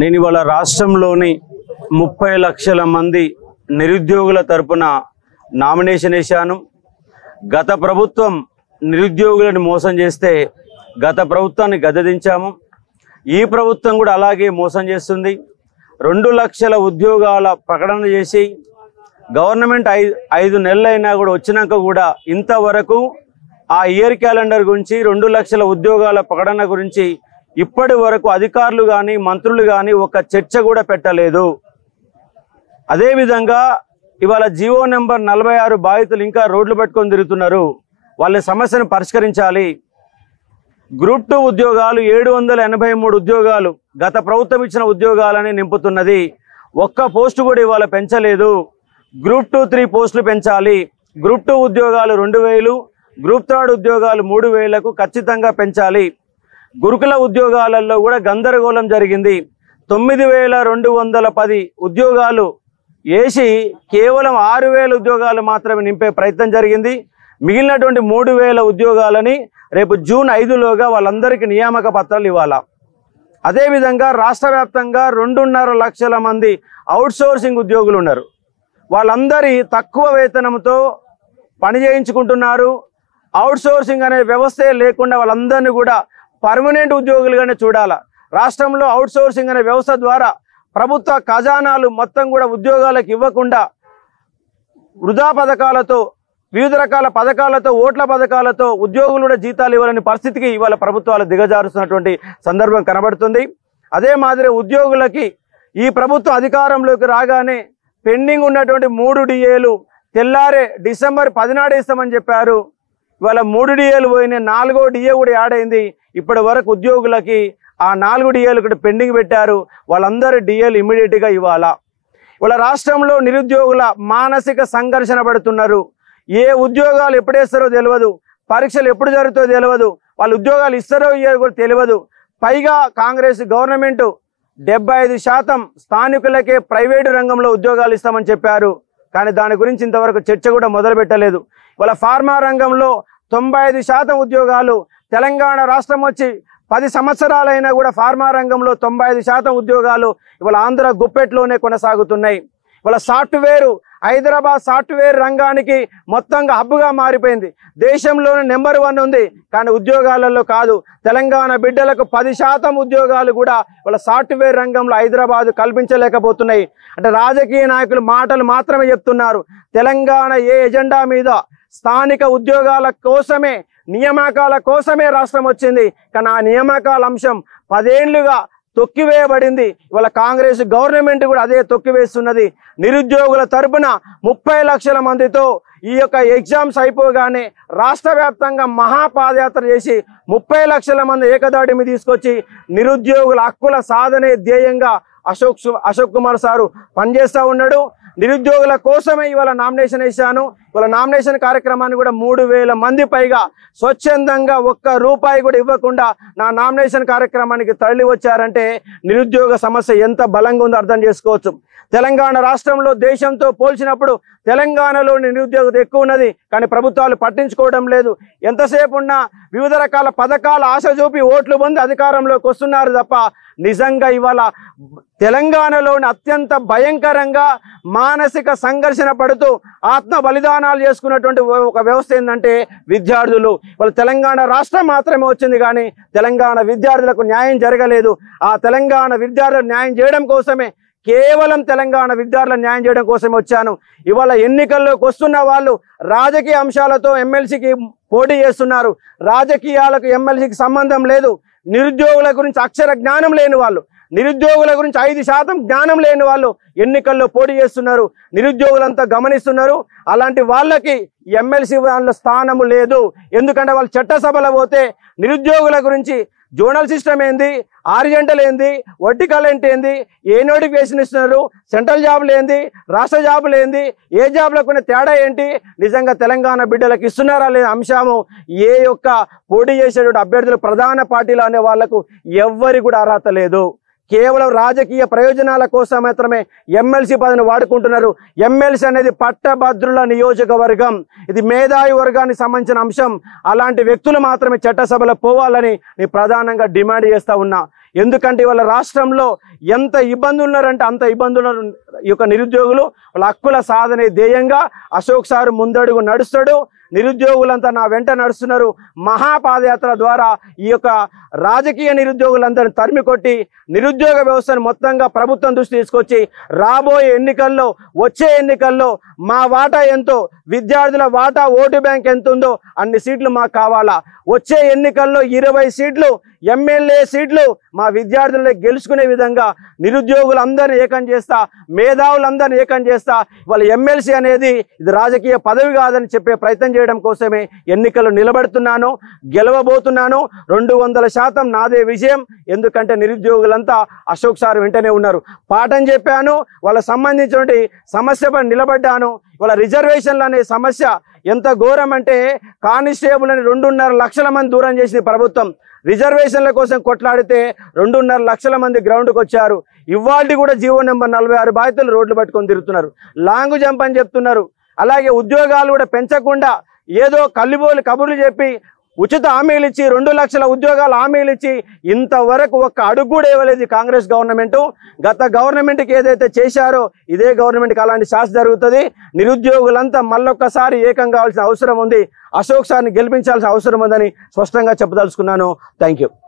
నేను ఇవాళ రాష్ట్రంలోని 30 లక్షల మంది నిరుద్యోగుల తరపున నామినేషన్ వేశాను. గత ప్రభుత్వం నిరుద్యోగులను మోసం చేస్తే గత ప్రభుత్వాన్ని గద్దెదించాము. ఈ ప్రభుత్వం కూడా అలాగే మోసం చేస్తుంది. 2 లక్షల ఉద్యోగాల ప్రకటన చేసి గవర్నమెంట్ 5 నెలలైనా కూడా వచ్చినాక కూడా ఇంతవరకు ఆ ఇయర్ క్యాలెండర్ గురించి 2 లక్షల ఉద్యోగాల ప్రకటన గురించి ఇప్పటి వరకు అధికారులు కానీ మంత్రులు కానీ ఒక చర్చ కూడా పెట్టలేదు. అదేవిధంగా ఇవాళ జీవో నెంబర్ 46 బాధితులు ఇంకా రోడ్లు పట్టుకొని తిరుగుతున్నారు. వాళ్ళ సమస్యను పరిష్కరించాలి. గ్రూప్ 2 ఉద్యోగాలు 783 ఉద్యోగాలు గత ప్రభుత్వం ఇచ్చిన ఉద్యోగాలని నింపుతున్నది. ఒక్క పోస్టు కూడా ఇవాళ పెంచలేదు. గ్రూప్ 2, 3 పోస్టులు పెంచాలి. గ్రూప్ 2 ఉద్యోగాలు 2000, గ్రూప్ 3 ఉద్యోగాలు 3000కు ఖచ్చితంగా పెంచాలి. గురుకుల ఉద్యోగాలలో కూడా గందరగోళం జరిగింది. 9210 ఉద్యోగాలు వేసి కేవలం 6000 ఉద్యోగాలు మాత్రమే నింపే ప్రయత్నం జరిగింది. మిగిలినటువంటి 3000 ఉద్యోగాలని రేపు జూన్ 5లోగా వాళ్ళందరికీ నియామక పత్రాలు ఇవ్వాలా. అదేవిధంగా రాష్ట్ర వ్యాప్తంగా 2.5 లక్షల మంది అవుట్సోర్సింగ్ ఉద్యోగులు ఉన్నారు. వాళ్ళందరి తక్కువ వేతనంతో పని చేయించుకుంటున్నారు. అవుట్సోర్సింగ్ అనే వ్యవస్థే లేకుండా వాళ్ళందరినీ కూడా పర్మనెంట్ ఉద్యోగులుగానే చూడాలా. రాష్ట్రంలో అవుట్సోర్సింగ్ అనే వ్యవస్థ ద్వారా ప్రభుత్వ ఖజానాలు మొత్తం కూడా ఉద్యోగాలకు ఇవ్వకుండా వృధా పథకాలతో, వివిధ రకాల పథకాలతో, ఓట్ల పథకాలతో ఉద్యోగులు కూడా జీతాలు ఇవ్వాలని పరిస్థితికి ఇవాళ ప్రభుత్వాలు దిగజారుస్తున్నటువంటి సందర్భం కనబడుతుంది. అదే మాదిరి ఉద్యోగులకి ఈ ప్రభుత్వం అధికారంలోకి రాగానే పెండింగ్ ఉన్నటువంటి 3 డిఏలు తెల్లారే డిసెంబర్ 10 ఇస్తామని చెప్పారు. ఇవాళ 3 డిఏలు పోయినాయి. 4వ డిఏ కూడా యాడ్ అయింది. ఇప్పటి వరకు ఉద్యోగులకి ఆ 4 డిఏలు కూడా పెండింగ్ పెట్టారు. వాళ్ళందరూ డిఏలు ఇమ్మీడియట్గా ఇవ్వాలా. ఇవాళ రాష్ట్రంలో నిరుద్యోగుల మానసిక సంఘర్షణ పడుతున్నారు. ఏ ఉద్యోగాలు ఎప్పుడేస్తారో తెలియదు, పరీక్షలు ఎప్పుడు జరుగుతాయో తెలియదు, వాళ్ళు ఉద్యోగాలు ఇస్తారో ఇయ్యారో కూడా తెలియదు. పైగా కాంగ్రెస్ గవర్నమెంట్ 75% స్థానికులకే ప్రైవేటు రంగంలో ఉద్యోగాలు ఇస్తామని చెప్పారు. కానీ దాని గురించి ఇంతవరకు చర్చ కూడా మొదలు పెట్టలేదు. ఇవాళ ఫార్మా రంగంలో 95% ఉద్యోగాలు, తెలంగాణ రాష్ట్రం వచ్చి 10 సంవత్సరాలైనా కూడా ఫార్మా రంగంలో 95% ఉద్యోగాలు ఇవాళ ఆంధ్ర గుప్పెట్లోనే కొనసాగుతున్నాయి. ఇవాళ సాఫ్ట్వేరు, హైదరాబాద్ సాఫ్ట్వేర్ రంగానికి మొత్తంగా హబ్గా మారిపోయింది. దేశంలోనే నెంబర్ 1 ఉంది. కానీ ఉద్యోగాలలో కాదు. తెలంగాణ బిడ్డలకు 10% ఉద్యోగాలు కూడా వాళ్ళ సాఫ్ట్వేర్ రంగంలో హైదరాబాద్ కల్పించలేకపోతున్నాయి. అంటే రాజకీయ నాయకులు మాటలు మాత్రమే చెప్తున్నారు. తెలంగాణ ఏ ఎజెండా మీద స్థానిక ఉద్యోగాల కోసమే, నియామకాల కోసమే రాష్ట్రం వచ్చింది. కానీ ఆ నియామకాల అంశం 10 ఏళ్లుగా తొక్కివేయబడింది. ఇవాళ కాంగ్రెస్ గవర్నమెంట్ కూడా అదే తొక్కివేస్తున్నది. నిరుద్యోగుల తరపున 30 లక్షల మందితో ఈ యొక్క ఎగ్జామ్స్ అయిపోగానే రాష్ట్ర వ్యాప్తంగా మహాపాదయాత్ర చేసి 30 లక్షల మంది ఏకదాటి మీద తీసుకొచ్చి నిరుద్యోగుల హక్కుల సాధనే ధ్యేయంగా అశోక్ కుమార్ సారు పనిచేస్తూ ఉన్నాడు. నిరుద్యోగుల కోసమే ఇవాళ నామినేషన్ వేశాను. ఇవాళ నామినేషన్ కార్యక్రమాన్ని కూడా 3000 మంది పైగా స్వచ్ఛందంగా ₹1 కూడా ఇవ్వకుండా నా నామినేషన్ కార్యక్రమానికి తరలి వచ్చారంటే నిరుద్యోగ సమస్య ఎంత బలంగా ఉందో అర్థం చేసుకోవచ్చు. తెలంగాణ రాష్ట్రంలో దేశంతో పోల్చినప్పుడు తెలంగాణలో నిరుద్యోగత ఎక్కువ ఉన్నది. కానీ ప్రభుత్వాలు పట్టించుకోవడం లేదు. ఎంతసేపు ఉన్నా వివిధ రకాల పథకాల ఆశ చూపి ఓట్లు పొంది అధికారంలోకి వస్తున్నారు తప్ప నిజంగా ఇవాళ తెలంగాణలోని అత్యంత భయంకరంగా మానసిక సంఘర్షణ పడుతూ ఆత్మ బలిదానాలు చేసుకున్నటువంటి ఒక వ్యవస్థ ఏంటంటే విద్యార్థులు. వాళ్ళ తెలంగాణ రాష్ట్రం మాత్రమే వచ్చింది కానీ తెలంగాణ విద్యార్థులకు న్యాయం జరగలేదు. ఆ తెలంగాణ విద్యార్థులకు న్యాయం చేయడం కోసమే, కేవలం తెలంగాణ విద్యార్థుల న్యాయం చేయడం కోసం వచ్చాను. ఇవాళ ఎన్నికల్లోకి వస్తున్న వాళ్ళు రాజకీయ అంశాలతో ఎమ్మెల్సీకి పోటీ చేస్తున్నారు. రాజకీయాలకు ఎమ్మెల్సీకి సంబంధం లేదు. నిరుద్యోగుల గురించి అక్షర జ్ఞానం లేని వాళ్ళు, నిరుద్యోగుల గురించి 5% జ్ఞానం లేని వాళ్ళు ఎన్నికల్లో పోటీ చేస్తున్నారు. నిరుద్యోగులంతా గమనిస్తున్నారు. అలాంటి వాళ్ళకి ఎమ్మెల్సీ వాళ్ళ స్థానము లేదు. ఎందుకంటే వాళ్ళు చట్టసభలో పోతే నిరుద్యోగుల గురించి జోనల్ సిస్టమ్ ఏంది, ఆరిజెంటల్ ఏంది, వర్టికల్ ఏంటి, ఏ నోటిఫికేషన్ ఇస్తున్నారు, సెంట్రల్ జాబులు ఏంది, రాష్ట్ర జాబులు ఏంది, ఏ జాబులకు తేడా ఏంటి, నిజంగా తెలంగాణ బిడ్డలకు ఇస్తున్నారా లేదా అంశము ఏ యొక్క పోటీ చేసేటువంటి అభ్యర్థులు ప్రధాన పార్టీలు అనే వాళ్లకు ఎవ్వరి కూడా అర్హత లేదు. కేవలం రాజకీయ ప్రయోజనాల కోసం మాత్రమే ఎమ్మెల్సీ పదవిని వాడుకుంటున్నారు. ఎమ్మెల్సీ అనేది పట్టభద్రుల నియోజకవర్గం, ఇది మేధావి వర్గానికి సంబంధించిన అంశం. అలాంటి వ్యక్తులు మాత్రమే చట్టసభలో పోవాలని నేను ప్రధానంగా డిమాండ్ చేస్తూ ఉన్నా. ఎందుకంటే వాళ్ళ రాష్ట్రంలో ఎంత ఇబ్బందులు ఉన్నారంటే అంత ఇబ్బందులు ఈ యొక్క నిరుద్యోగులు. వాళ్ళ హక్కుల సాధనే ధ్యేయంగా అశోక్ సార్ ముందడుగు నడుస్తాడు. నిరుద్యోగులంతా నా వెంట నడుస్తున్నారు. మహాపాదయాత్ర ద్వారా ఈ యొక్క రాజకీయ నిరుద్యోగులందరినీ తరిమి కొట్టి నిరుద్యోగ వ్యవస్థను మొత్తంగా ప్రభుత్వం దృష్టి తీసుకొచ్చి రాబోయే ఎన్నికల్లో, వచ్చే ఎన్నికల్లో మా వాటా ఎంతో, విద్యార్థుల వాటా ఓటు బ్యాంక్ ఎంత ఉందో అన్ని సీట్లు మాకు కావాలా. వచ్చే ఎన్నికల్లో 20 సీట్లు ఎమ్మెల్యే సీట్లు మా విద్యార్థులను గెలుచుకునే విధంగా నిరుద్యోగులందరినీ ఏకం చేస్తా, మేధావులందరినీ ఏకం చేస్తా. వాళ్ళ ఎమ్మెల్సీ అనేది ఇది రాజకీయ పదవి కాదని చెప్పే ప్రయత్నం చేయడం కోసమే ఎన్నికలు నిలబడుతున్నాను, గెలవబోతున్నాను. 200% నాదే విజయం. ఎందుకంటే నిరుద్యోగులంతా అశోక్ సార్ వెంటనే ఉన్నారు. పాఠం చెప్పాను, వాళ్ళ సంబంధించినటువంటి సమస్యపై నిలబడ్డాను. వాళ్ళ రిజర్వేషన్లు అనే సమస్య ఎంత ఘోరం అంటే కానిస్టేబుల్ అని 2.5 లక్షల మంది దూరం చేసింది ప్రభుత్వం. రిజర్వేషన్ల కోసం కొట్లాడితే 2.5 లక్షల మంది గ్రౌండ్కి వచ్చారు. ఇవాళ కూడా జీవో నెంబర్ 46 బాధితులు రోడ్లు పట్టుకొని తిరుగుతున్నారు. లాంగ్ జంప్ అని చెప్తున్నారు. అలాగే ఉద్యోగాలు కూడా పెంచకుండా ఏదో కల్లిబోలు కబుర్లు చెప్పి ఉచిత హామీలు ఇచ్చి 2 లక్షల ఉద్యోగాలు హామీలు ఇచ్చి ఇంతవరకు ఒక్క అడుగు కూడా ఇవ్వలేదు గవర్నమెంట్ గవర్నమెంట్. గత గవర్నమెంట్కి ఏదైతే చేశారో ఇదే గవర్నమెంట్కి అలాంటి శాస్త్ర జరుగుతుంది. నిరుద్యోగులంతా మళ్ళొక్కసారి ఏకం కావాల్సిన అవసరం ఉంది. అశోక్ సార్ని గెలిపించాల్సిన అవసరం ఉందని స్పష్టంగా చెప్పదలుచుకున్నాను. Thank you.